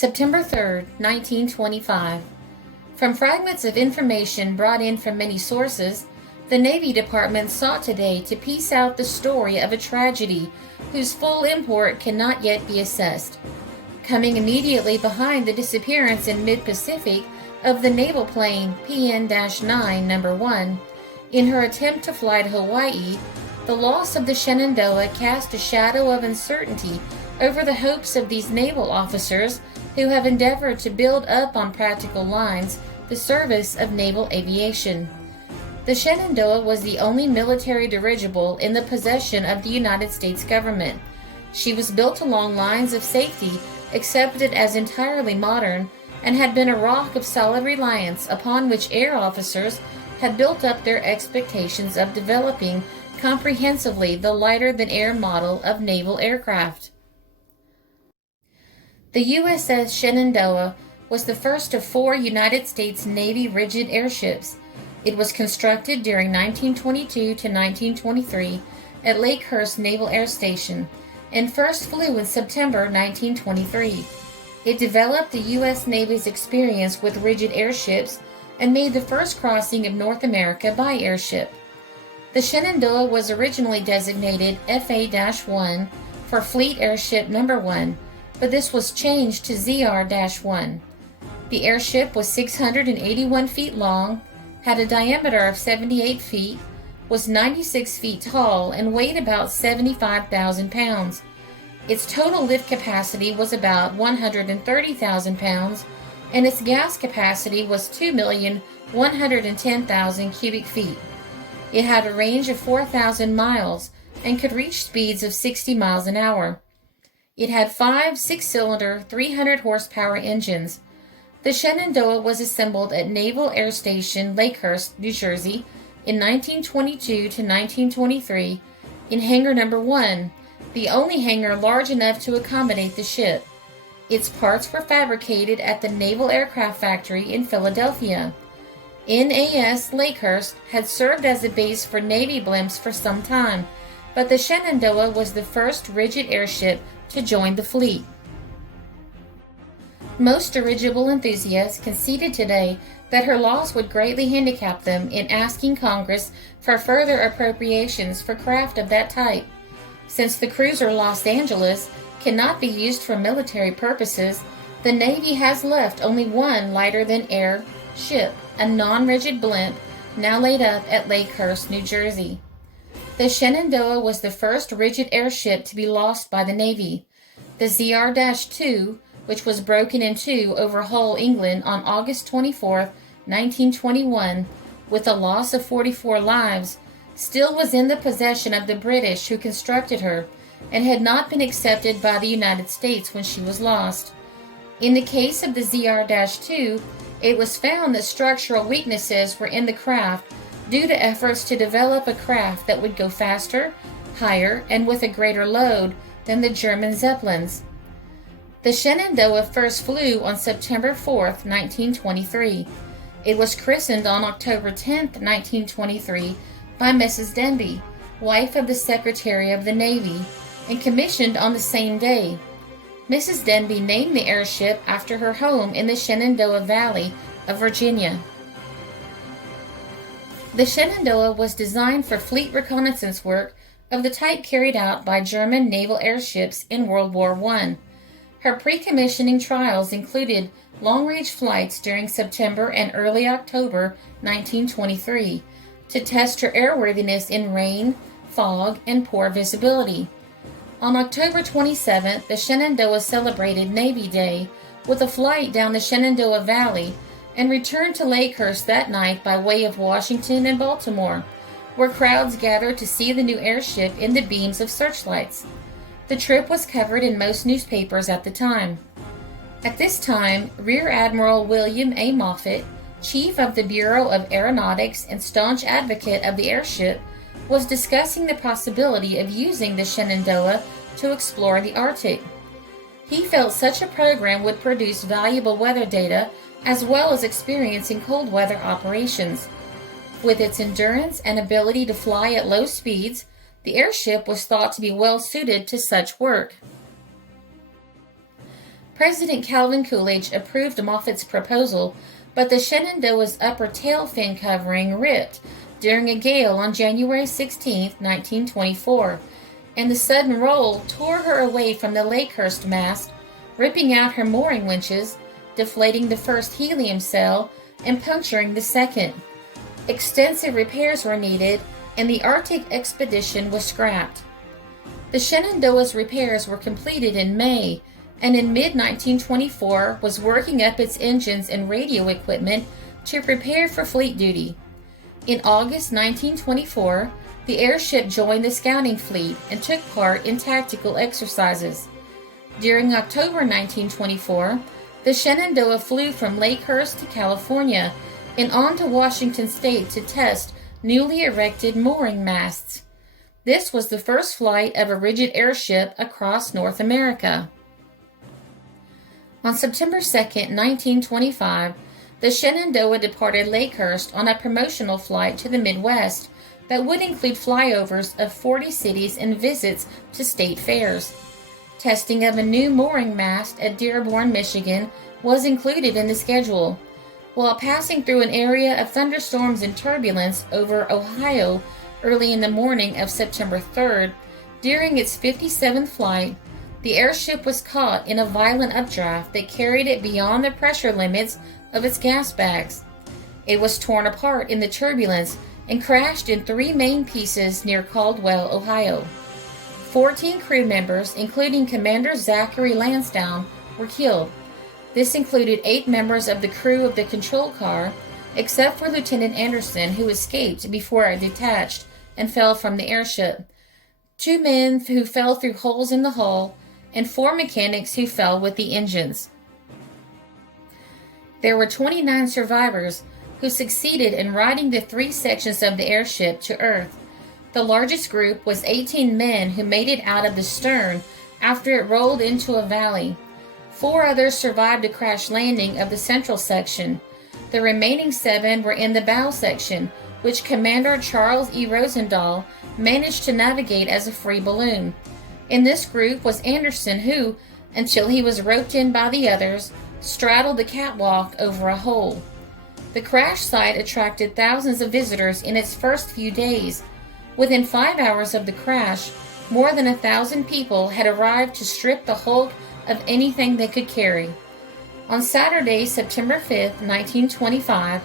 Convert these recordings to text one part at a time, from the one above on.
September 3rd, 1925. From fragments of information brought in from many sources, the Navy Department sought today to piece out the story of a tragedy whose full import cannot yet be assessed. Coming immediately behind the disappearance in mid-Pacific of the naval plane PN-9 No. 1, in her attempt to fly to Hawaii, the loss of the Shenandoah cast a shadow of uncertainty over the hopes of these naval officers who have endeavored to build up on practical lines the service of naval aviation. The Shenandoah was the only military dirigible in the possession of the United States government. She was built along lines of safety accepted as entirely modern and had been a rock of solid reliance upon which air officers had built up their expectations of developing comprehensively the lighter-than-air model of naval aircraft. The USS Shenandoah was the first of 4 United States Navy rigid airships. It was constructed during 1922 to 1923 at Lakehurst Naval Air Station and first flew in September 1923. It developed the U.S. Navy's experience with rigid airships and made the first crossing of North America by airship. The Shenandoah was originally designated FA-1 for Fleet Airship No. 1, but this was changed to ZR-1. The airship was 681 feet long, had a diameter of 78 feet, was 96 feet tall, and weighed about 75,000 pounds. Its total lift capacity was about 130,000 pounds, and its gas capacity was 2,110,000 cubic feet. It had a range of 4,000 miles and could reach speeds of 60 miles an hour. It had 5 6-cylinder, 300 horsepower engines. The Shenandoah was assembled at Naval Air Station Lakehurst, New Jersey, in 1922 to 1923 in Hangar No. 1, the only hangar large enough to accommodate the ship. Its parts were fabricated at the Naval Aircraft Factory in Philadelphia. NAS Lakehurst had served as a base for Navy blimps for some time, but the Shenandoah was the first rigid airship to join the fleet. Most dirigible enthusiasts conceded today that her loss would greatly handicap them in asking Congress for further appropriations for craft of that type. Since the cruiser Los Angeles cannot be used for military purposes, the Navy has left only one lighter-than-air ship, a non-rigid blimp, now laid up at Lakehurst, New Jersey. The Shenandoah was the first rigid airship to be lost by the Navy. The ZR-2, which was broken in two over Hull, England on August 24, 1921, with a loss of 44 lives, still was in the possession of the British who constructed her and had not been accepted by the United States when she was lost. In the case of the ZR-2, it was found that structural weaknesses were in the craft due to efforts to develop a craft that would go faster, higher, and with a greater load than the German Zeppelins. The Shenandoah first flew on September 4, 1923. It was christened on October 10, 1923 by Mrs. Denby, wife of the Secretary of the Navy, and commissioned on the same day. Mrs. Denby named the airship after her home in the Shenandoah Valley of Virginia. The Shenandoah was designed for fleet reconnaissance work of the type carried out by German naval airships in World War I. Her pre-commissioning trials included long-range flights during September and early October 1923 to test her airworthiness in rain, fog, and poor visibility. On October 27th, the Shenandoah celebrated Navy Day with a flight down the Shenandoah Valley and returned to Lakehurst that night by way of Washington and Baltimore, where crowds gathered to see the new airship in the beams of searchlights. The trip was covered in most newspapers at the time. At this time, Rear Admiral William A. Moffett, Chief of the Bureau of Aeronautics and staunch advocate of the airship, was discussing the possibility of using the Shenandoah to explore the Arctic. He felt such a program would produce valuable weather data as well as experience in cold weather operations. With its endurance and ability to fly at low speeds, the airship was thought to be well suited to such work. President Calvin Coolidge approved Moffat's proposal, but the Shenandoah's upper tail fin covering ripped during a gale on January 16, 1924, and the sudden roll tore her away from the Lakehurst mast, ripping out her mooring winches, deflating the first helium cell, and puncturing the second. Extensive repairs were needed, and the Arctic expedition was scrapped. The Shenandoah's repairs were completed in May, and in mid-1924 was working up its engines and radio equipment to prepare for fleet duty. In August 1924, the airship joined the scouting fleet and took part in tactical exercises. During October 1924, the Shenandoah flew from Lakehurst to California and on to Washington State to test newly erected mooring masts. This was the first flight of a rigid airship across North America. On September 2, 1925, the Shenandoah departed Lakehurst on a promotional flight to the Midwest that would include flyovers of 40 cities and visits to state fairs. Testing of a new mooring mast at Dearborn, Michigan was included in the schedule. While passing through an area of thunderstorms and turbulence over Ohio early in the morning of September 3rd, during its 57th flight, the airship was caught in a violent updraft that carried it beyond the pressure limits of its gas bags. It was torn apart in the turbulence and crashed in 3 main pieces near Caldwell, Ohio. 14 crew members, including Commander Zachary Lansdowne, were killed. This included 8 members of the crew of the control car, except for Lieutenant Anderson, who escaped before it detached and fell from the airship, 2 men who fell through holes in the hull, and 4 mechanics who fell with the engines. There were 29 survivors who succeeded in riding the 3 sections of the airship to Earth. The largest group was 18 men who made it out of the stern after it rolled into a valley. 4 others survived a crash landing of the central section. The remaining 7 were in the bow section, which Commander Charles E. Rosendahl managed to navigate as a free balloon. In this group was Anderson, who, until he was roped in by the others, straddled the catwalk over a hole. The crash site attracted thousands of visitors in its first few days. Within 5 hours of the crash, more than 1,000 people had arrived to strip the hulk of anything they could carry. On Saturday, September 5, 1925,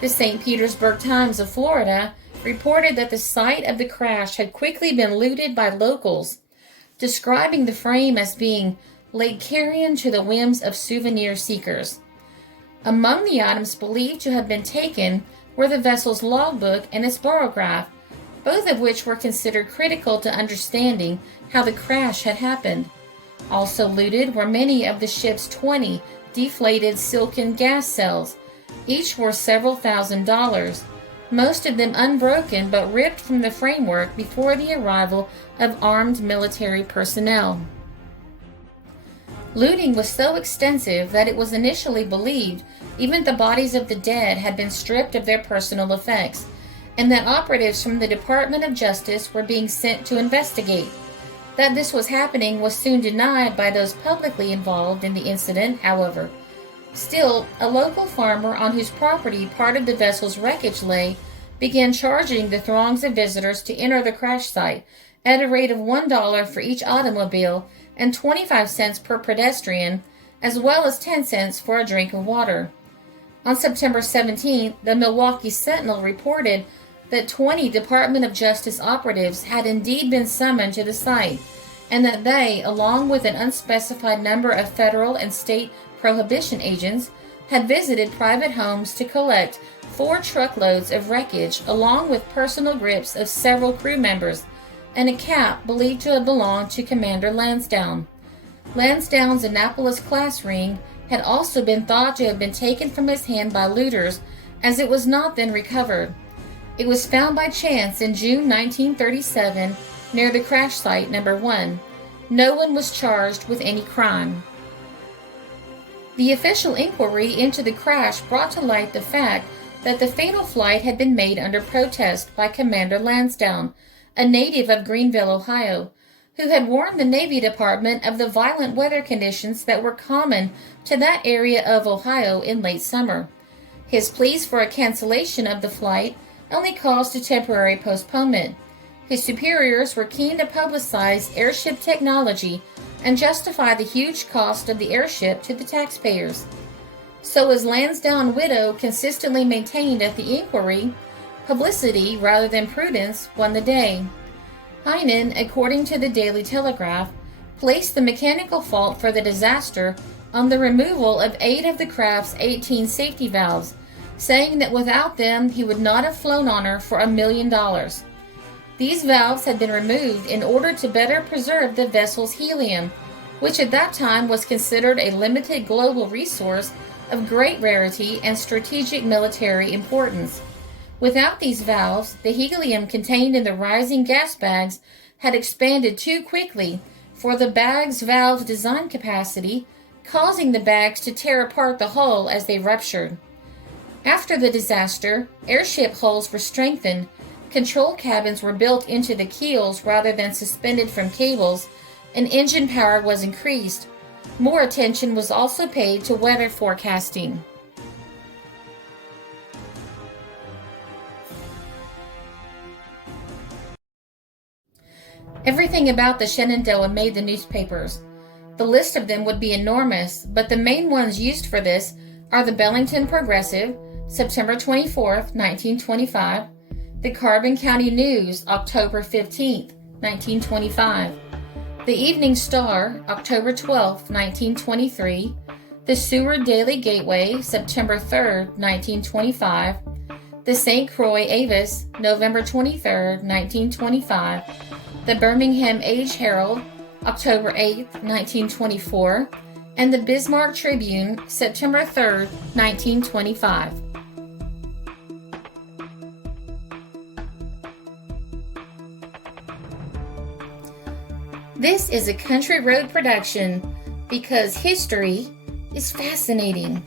the St. Petersburg Times of Florida reported that the site of the crash had quickly been looted by locals, describing the frame as being laid carrion to the whims of souvenir seekers. Among the items believed to have been taken were the vessel's logbook and its barograph, both of which were considered critical to understanding how the crash had happened. Also looted were many of the ship's 20 deflated silken gas cells, each worth several $1,000s, most of them unbroken but ripped from the framework before the arrival of armed military personnel. Looting was so extensive that it was initially believed even the bodies of the dead had been stripped of their personal effects, and that operatives from the Department of Justice were being sent to investigate. That this was happening was soon denied by those publicly involved in the incident, however. Still, a local farmer on whose property part of the vessel's wreckage lay began charging the throngs of visitors to enter the crash site at a rate of $1 for each automobile and 25 cents per pedestrian, as well as 10 cents for a drink of water. On September 17th, the Milwaukee Sentinel reported that 20 Department of Justice operatives had indeed been summoned to the site, and that they, along with an unspecified number of federal and state prohibition agents, had visited private homes to collect 4 truckloads of wreckage along with personal grips of several crew members and a cap believed to have belonged to Commander Lansdowne. Lansdowne's Annapolis class ring had also been thought to have been taken from his hand by looters, as it was not then recovered. It was found by chance in June 1937 near the crash site number 1. No one was charged with any crime. The official inquiry into the crash brought to light the fact that the fatal flight had been made under protest by Commander Lansdowne, a native of Greenville, Ohio, who had warned the Navy Department of the violent weather conditions that were common to that area of Ohio in late summer. His pleas for a cancellation of the flight only caused a temporary postponement. His superiors were keen to publicize airship technology and justify the huge cost of the airship to the taxpayers. So, as Lansdowne widow consistently maintained at the inquiry, publicity rather than prudence won the day. Heinen, according to the Daily Telegraph, placed the mechanical fault for the disaster on the removal of 8 of the craft's 18 safety valves, saying that without them he would not have flown on her for $1 million. These valves had been removed in order to better preserve the vessel's helium, which at that time was considered a limited global resource of great rarity and strategic military importance. Without these valves, the helium contained in the rising gas bags had expanded too quickly for the bag's valve design capacity, causing the bags to tear apart the hull as they ruptured. After the disaster, airship hulls were strengthened, control cabins were built into the keels rather than suspended from cables, and engine power was increased. More attention was also paid to weather forecasting. Everything about the Shenandoah made the newspapers. The list of them would be enormous, but the main ones used for this are the Bellington Progressive, September 24, 1925, the Carbon County News, October 15, 1925, the Evening Star, October 12, 1923, the Seward Daily Gateway, September 3, 1925, the St. Croix Avis, November 23, 1925, the Birmingham Age Herald, October 8, 1924, and the Bismarck Tribune, September 3, 1925. This is a Country Road production because history is fascinating.